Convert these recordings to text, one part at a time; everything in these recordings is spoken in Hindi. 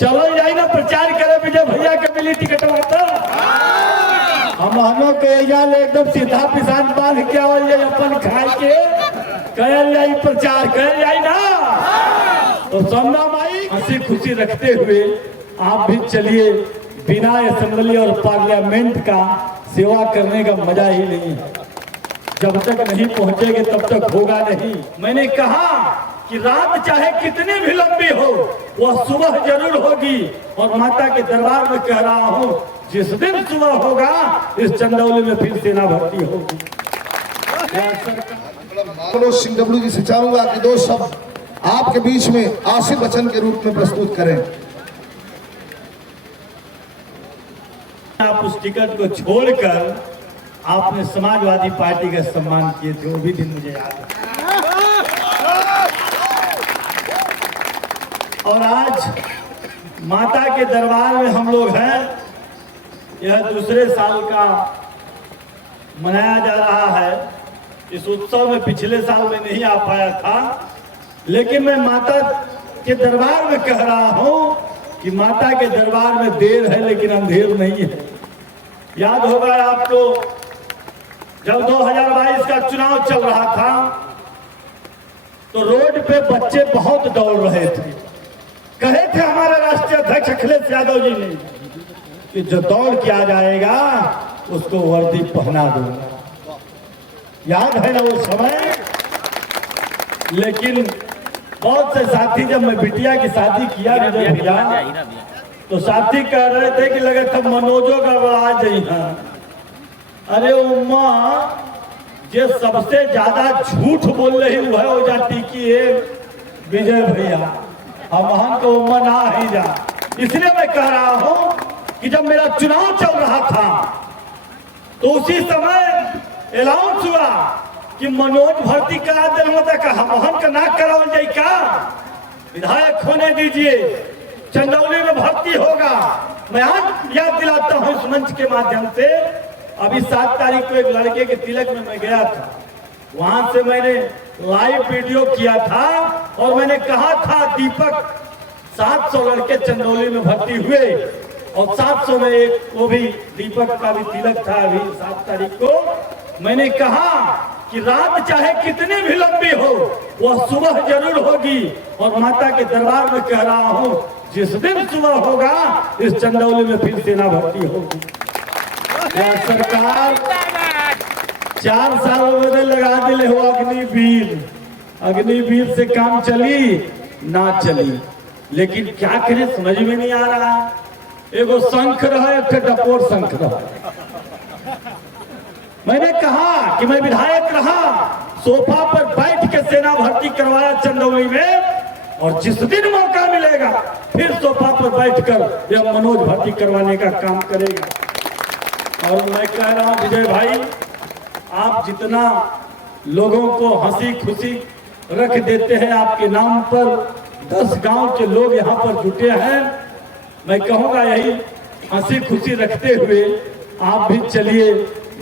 चलो जाई ना प्रचार करे विजय भैया के मिली टिकट तो हम के एकदम सीधा पिसान बांध के आवल जाए अपन खाए के कहल जाई प्रचार कहल जाई ना। तो सोमना माई हंसी खुशी रखते हुए आप भी चलिए। बिना असेंबली और पार्लियामेंट का सेवा करने का मजा ही नहीं है। जब तक नहीं पहुंचेंगे तब तक होगा नहीं। मैंने कहा कि रात चाहे कितनी भी लंबी हो वह सुबह जरूर होगी। और माता के दरबार में कह रहा हूँ जिस दिन सुबह होगा इस चंदौली में फिर सेना भर्ती होगी। मनोज सिंह डब्ल्यू जी से चाहूंगा कि दो शब्द आपके बीच में आशीर्वचन के रूप में प्रस्तुत करें। आप उस टिकट को छोड़कर आपने समाजवादी पार्टी का सम्मान किए थे, वो भी दिन मुझे याद है। और आज माता के दरबार में हम लोग हैं। यह दूसरे साल का मनाया जा रहा है। इस उत्सव में पिछले साल में नहीं आ पाया था, लेकिन मैं माता के दरबार में कह रहा हूं कि माता के दरबार में देर है लेकिन अंधेर नहीं है। याद होगा आपको जब 2022 का चुनाव चल रहा था तो रोड पे बच्चे बहुत दौड़ रहे थे। कहे थे हमारे राष्ट्रीय अध्यक्ष अखिलेश यादव जी ने कि जो दौड़ के आ जाएगा उसको वर्दी पहना दूंगा। याद है ना वो समय। लेकिन बहुत से साथी, जब मैं बिटिया की शादी किया विजय भैया, तो साथी कह रहे थे कि लगे तब मनोजो गड़बड़ा जाई। अरे उम्मा जे सबसे ज्यादा झूठ बोल रही है वो जा टिकी है विजय भैया। हम को उम्मा ना ही जा। इसलिए मैं कह रहा हूं कि जब मेरा चुनाव चल रहा था तो उसी समय अनाउंस हुआ कि मनोज भर्ती करा दे। हम का ना करावल जाए का, विधायक होने दीजिए, चंदौली में भर्ती होगा। मैं आज याद दिलाता हूं इस मंच के माध्यम से। अभी 7 तारीख को एक लड़के के तिलक में मैं गया था। वहां से मैंने लाइव वीडियो किया था और मैंने कहा था दीपक 700 लड़के चंदौली में भर्ती हुए और 700 में एक वो भी दीपक का भी तिलक था अभी 7 तारीख को। मैंने कहा कि रात चाहे कितनी भी लंबी हो वह सुबह जरूर होगी। और माता के दरबार में कह रहा हूं जिस दिन सुबह होगा इस चंदौली में फिर सेना भर्ती होगी। सरकार 4 साल में लगा दिले हो अग्निवीर। अग्निवीर से काम चली ना चली, लेकिन क्या करें समझ में नहीं आ रहा। एगो शंख रहा, एक डपोर शंख रहा। मैंने कहा कि मैं विधायक रहा, सोफा पर बैठ के सेना भर्ती करवाया चंदौली में, और जिस दिन मौका मिलेगा फिर सोफा पर बैठकर यह मनोज भर्ती करवाने का काम करेगा। और मैं कह रहा हूं विजय भाई, आप जितना लोगों को हंसी खुशी रख देते हैं, आपके नाम पर 10 गांव के लोग यहां पर जुटे हैं। मैं कहूंगा यही हंसी खुशी रखते हुए आप भी चलिए।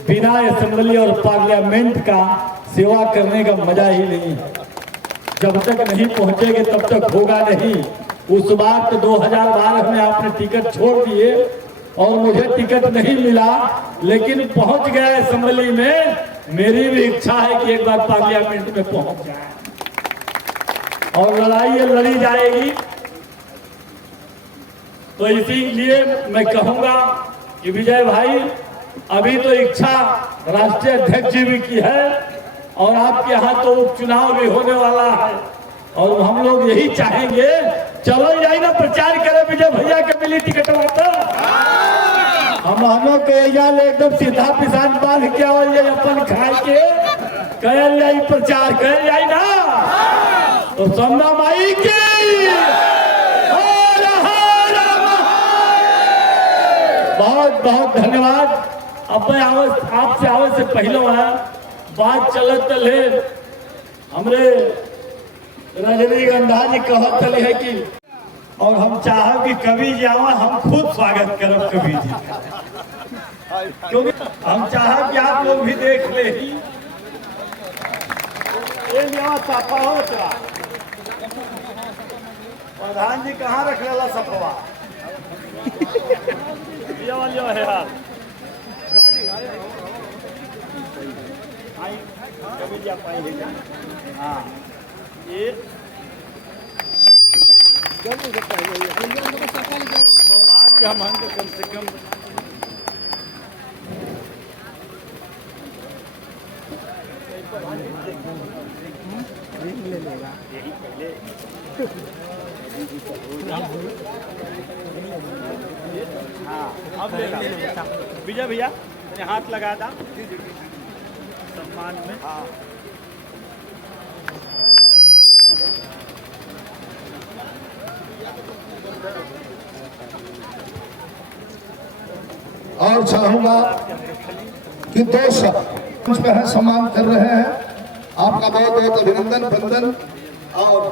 बिना असेंबली और पार्लियामेंट का सेवा करने का मजा ही नहीं है। जब तक नहीं पहुंचेंगे तब तक होगा नहीं। उस बार तो 2012 में आपने टिकट छोड़ दिए और मुझे टिकट नहीं मिला, लेकिन पहुंच गया असेंबली में। मेरी भी इच्छा है कि एक बार पार्लियामेंट में पहुंच जाए और लड़ाई लड़ी जाएगी। तो इसीलिए मैं कहूंगा कि विजय भाई, अभी तो इच्छा राष्ट्रीय अध्यक्ष जी भी की है और आपके यहाँ तो उपचुनाव भी होने वाला है। और हम लोग यही चाहेंगे, चलो जाए ना प्रचार करे विजय भैया के मिली टिकट तो हम के एकदम सीधा पिसान बांध के आवल जाए अपन खाए के कहल जाए प्रचार कहल जाए ना। तो सोमना माई की बहुत बहुत धन्यवाद। अब मैं आपसे आवे से पहले बात चलत है, हमरे रजनीगंधा जी कहत है कि और हम चाहब कि कवि जी आवा, हम खुद स्वागत करब कवि जी का, क्योंकि हम चाहब कि आप लोग भी देख ले। प्रधान जी कहाँ रख रहा सफवा ये वाली है यार आई कभी जी आप आएंगे क्या हाँ ये तो आज हम कम से कम यही पहले हाँ अब ले ला विजय भैया मैंने हाथ लगा था सम्मान में हाँ और चाहूंगा कि दो शब्द सम्मान कर रहे हैं। आपका बहुत बहुत अभिनंदन बंदन और